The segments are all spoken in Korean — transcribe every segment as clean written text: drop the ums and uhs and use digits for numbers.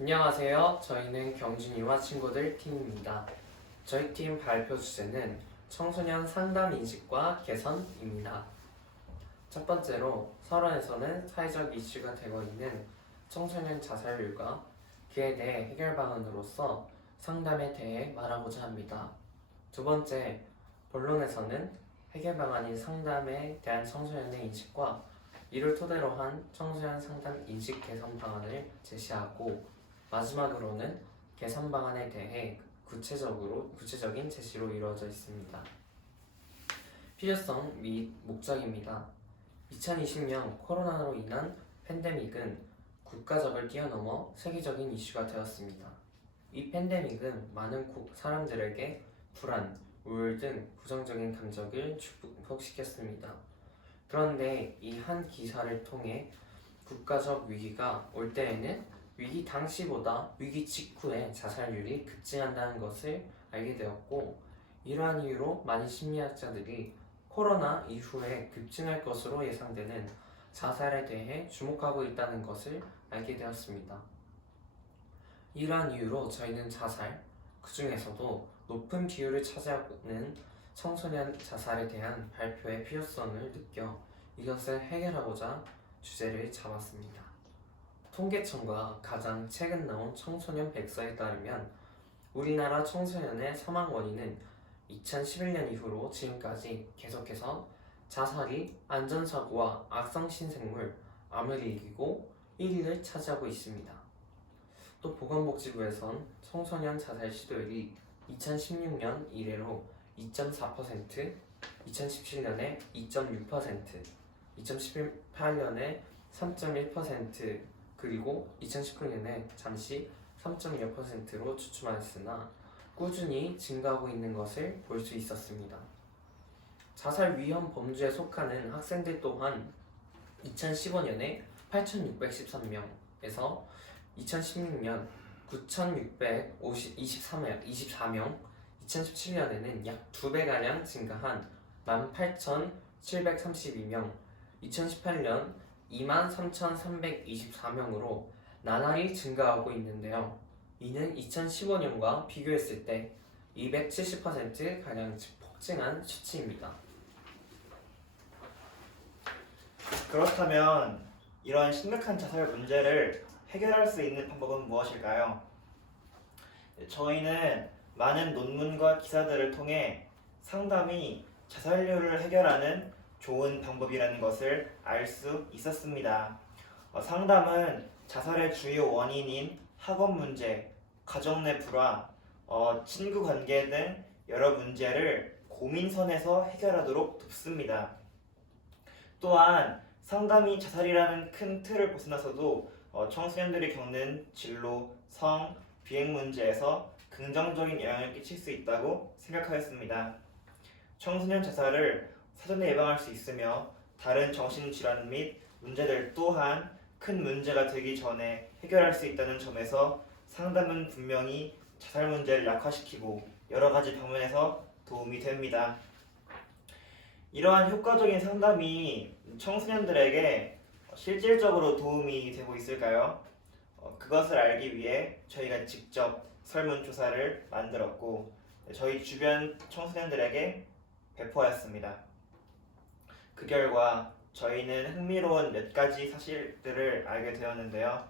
안녕하세요. 저희는 경준이와 친구들 팀입니다. 저희 팀 발표 주제는 청소년 상담 인식과 개선입니다. 첫 번째로 서론에서는 사회적 이슈가 되고 있는 청소년 자살률과 그에 대해 해결 방안으로서 상담에 대해 말하고자 합니다. 두 번째, 본론에서는 해결 방안인 상담에 대한 청소년의 인식과 이를 토대로 한 청소년 상담 인식 개선 방안을 제시하고 마지막으로는 개선 방안에 대해 구체적인 제시로 이루어져 있습니다. 필요성 및 목적입니다. 2020년 코로나로 인한 팬데믹은 국가적을 뛰어넘어 세계적인 이슈가 되었습니다. 이 팬데믹은 많은 사람들에게 불안, 우울 등 부정적인 감정을 축복시켰습니다. 그런데 이 한 기사를 통해 국가적 위기가 올 때에는 위기 당시보다 위기 직후에 자살률이 급증한다는 것을 알게 되었고, 이러한 이유로 많은 심리학자들이 코로나 이후에 급증할 것으로 예상되는 자살에 대해 주목하고 있다는 것을 알게 되었습니다. 이러한 이유로 저희는 자살, 그 중에서도 높은 비율을 차지하는 청소년 자살에 대한 발표의 필요성을 느껴 이것을 해결하고자 주제를 잡았습니다. 통계청과 가장 최근 나온 청소년 백서에 따르면 우리나라 청소년의 사망 원인은 2011년 이후로 지금까지 계속해서 자살이 안전사고와 악성신생물, 암을 이기고 1위를 차지하고 있습니다. 또 보건복지부에선 청소년 자살 시도율이 2016년 이래로 2.4%, 2017년에 2.6%, 2018년에 3.1%, 그리고 2019년에 잠시 3.2%로 주춤하였으나 꾸준히 증가하고 있는 것을 볼 수 있었습니다. 자살 위험 범주에 속하는 학생들 또한 2015년에 8,613명에서 2016년 9,624명, 2017년에는 약 2배가량 증가한 18,732명, 2018년 23,324명으로 나날이 증가하고 있는데요. 이는 2015년과 비교했을 때 270%가량 폭증한 수치입니다. 그렇다면 이러한 심각한 자살 문제를 해결할 수 있는 방법은 무엇일까요? 저희는 많은 논문과 기사들을 통해 상담이 자살률을 해결하는 좋은 방법이라는 것을 알 수 있었습니다. 상담은 자살의 주요 원인인 학업 문제, 가정 내 불화, 친구 관계 등 여러 문제를 고민선에서 해결하도록 돕습니다. 또한 상담이 자살이라는 큰 틀을 벗어나서도 청소년들이 겪는 진로, 성, 비행 문제에서 긍정적인 영향을 끼칠 수 있다고 생각하였습니다. 청소년 자살을 사전에 예방할 수 있으며 다른 정신질환 및 문제들 또한 큰 문제가 되기 전에 해결할 수 있다는 점에서 상담은 분명히 자살 문제를 약화시키고 여러 가지 방면에서 도움이 됩니다. 이러한 효과적인 상담이 청소년들에게 실질적으로 도움이 되고 있을까요? 그것을 알기 위해 저희가 직접 설문조사를 만들었고 저희 주변 청소년들에게 배포하였습니다. 그 결과 저희는 흥미로운 몇 가지 사실들을 알게 되었는데요.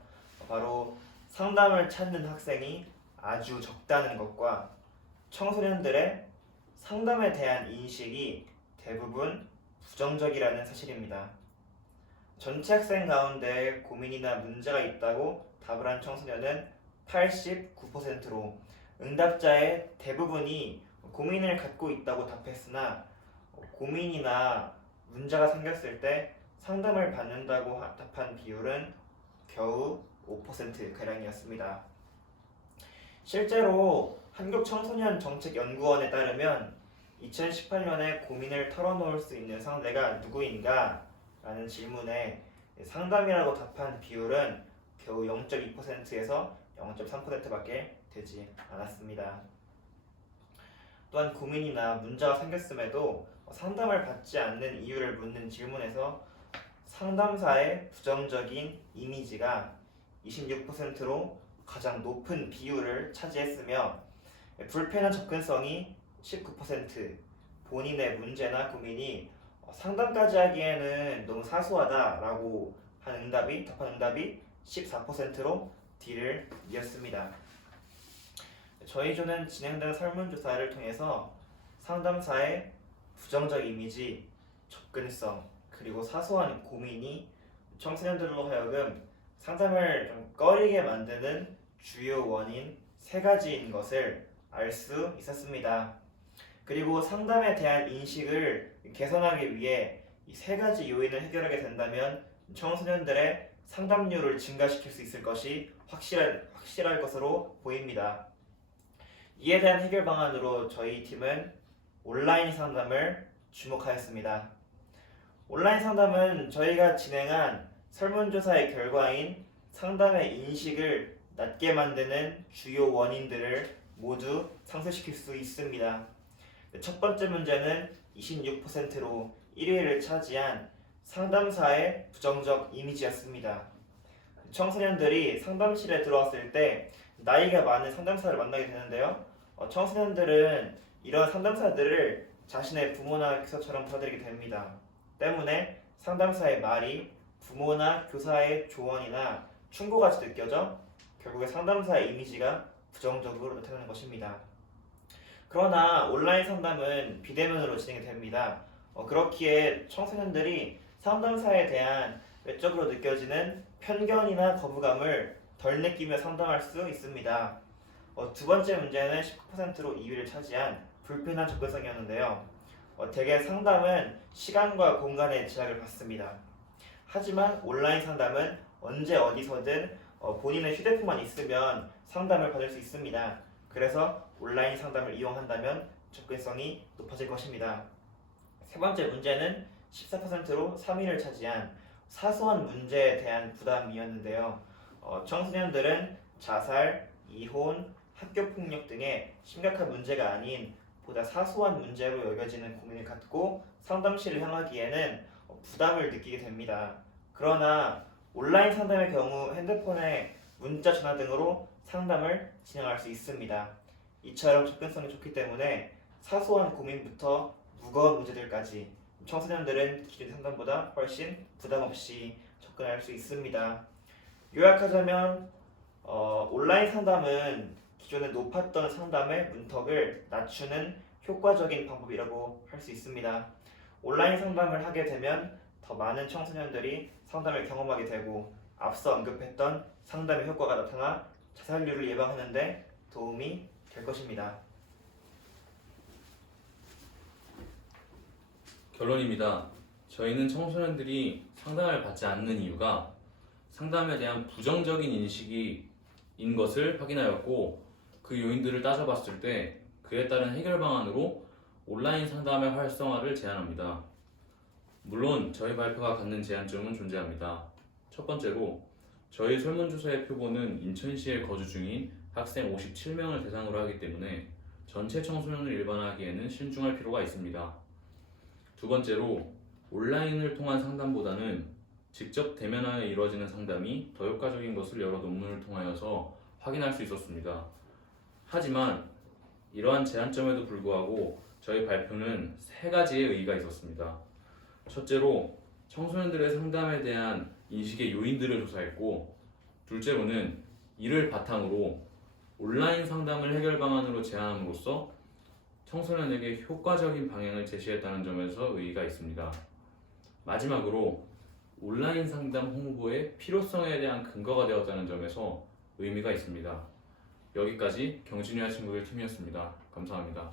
바로 상담을 찾는 학생이 아주 적다는 것과 청소년들의 상담에 대한 인식이 대부분 부정적이라는 사실입니다. 전체 학생 가운데 고민이나 문제가 있다고 답을 한 청소년은 89%로 응답자의 대부분이 고민을 갖고 있다고 답했으나 고민이나 문제가 생겼을 때 상담을 받는다고 답한 비율은 겨우 5%가량이었습니다. 실제로 한국청소년정책연구원에 따르면 2018년에 고민을 털어놓을 수 있는 상대가 누구인가? 라는 질문에 상담이라고 답한 비율은 겨우 0.2%에서 0.3%밖에 되지 않았습니다. 또한 고민이나 문제가 생겼음에도 상담을 받지 않는 이유를 묻는 질문에서 상담사의 부정적인 이미지가 26%로 가장 높은 비율을 차지했으며 불편한 접근성이 19%, 본인의 문제나 고민이 상담까지 하기에는 너무 사소하다라고 답한 응답이 14%로 뒤를 이었습니다. 저희 조는 진행된 설문조사를 통해서 상담사의 부정적 이미지, 접근성, 그리고 사소한 고민이 청소년들로 하여금 상담을 좀 꺼리게 만드는 주요 원인 3가지인 것을 알 수 있었습니다. 그리고 상담에 대한 인식을 개선하기 위해 이 3가지 요인을 해결하게 된다면 청소년들의 상담률을 증가시킬 수 있을 것이 확실할 것으로 보입니다. 이에 대한 해결 방안으로 저희 팀은 온라인 상담을 주목하였습니다. 온라인 상담은 저희가 진행한 설문조사의 결과인 상담의 인식을 낮게 만드는 주요 원인들을 모두 상쇄시킬 수 있습니다. 첫 번째 문제는 26%로 1위를 차지한 상담사의 부정적 이미지였습니다. 청소년들이 상담실에 들어왔을 때 나이가 많은 상담사를 만나게 되는데요. 청소년들은 이런 상담사들을 자신의 부모나 교사처럼 받아들이게 됩니다. 때문에 상담사의 말이 부모나 교사의 조언이나 충고같이 느껴져 결국에 상담사의 이미지가 부정적으로 나타나는 것입니다. 그러나 온라인 상담은 비대면으로 진행이 됩니다. 그렇기에 청소년들이 상담사에 대한 외적으로 느껴지는 편견이나 거부감을 덜 느끼며 상담할 수 있습니다. 두 번째 문제는 19%로 2위를 차지한 불편한 접근성이었는데요. 대개 상담은 시간과 공간의 제약을 받습니다. 하지만 온라인 상담은 언제 어디서든 본인의 휴대폰만 있으면 상담을 받을 수 있습니다. 그래서 온라인 상담을 이용한다면 접근성이 높아질 것입니다. 세 번째 문제는 14%로 3위를 차지한 사소한 문제에 대한 부담이었는데요. 청소년들은 자살, 이혼, 학교폭력 등의 심각한 문제가 아닌 보다 사소한 문제로 여겨지는 고민을 갖고 상담실을 향하기에는 부담을 느끼게 됩니다. 그러나 온라인 상담의 경우 핸드폰에 문자 전화 등으로 상담을 진행할 수 있습니다. 이처럼 접근성이 좋기 때문에 사소한 고민부터 무거운 문제들까지 청소년들은 기존 상담보다 훨씬 부담 없이 접근할 수 있습니다. 요약하자면 온라인 상담은 기존에 높았던 상담의 문턱을 낮추는 효과적인 방법이라고 할 수 있습니다. 온라인 상담을 하게 되면 더 많은 청소년들이 상담을 경험하게 되고 앞서 언급했던 상담의 효과가 나타나 자살률을 예방하는 데 도움이 될 것입니다. 결론입니다. 저희는 청소년들이 상담을 받지 않는 이유가 상담에 대한 부정적인 인식인 것을 확인하였고 그 요인들을 따져봤을 때 그에 따른 해결 방안으로 온라인 상담의 활성화를 제안합니다. 물론 저희 발표가 갖는 제한점은 존재합니다. 첫 번째로 저희 설문조사의 표본은 인천시에 거주 중인 학생 57명을 대상으로 하기 때문에 전체 청소년을 일반화하기에는 신중할 필요가 있습니다. 두 번째로 온라인을 통한 상담보다는 직접 대면하여 이루어지는 상담이 더 효과적인 것을 여러 논문을 통하여서 확인할 수 있었습니다. 하지만 이러한 제한점에도 불구하고 저희 발표는 3가지의 의의가 있었습니다. 첫째로 청소년들의 상담에 대한 인식의 요인들을 조사했고, 둘째로는 이를 바탕으로 온라인 상담을 해결 방안으로 제안함으로써 청소년에게 효과적인 방향을 제시했다는 점에서 의의가 있습니다. 마지막으로 온라인 상담 홍보의 필요성에 대한 근거가 되었다는 점에서 의미가 있습니다. 여기까지 경진이와 친구들 팀이었습니다. 감사합니다.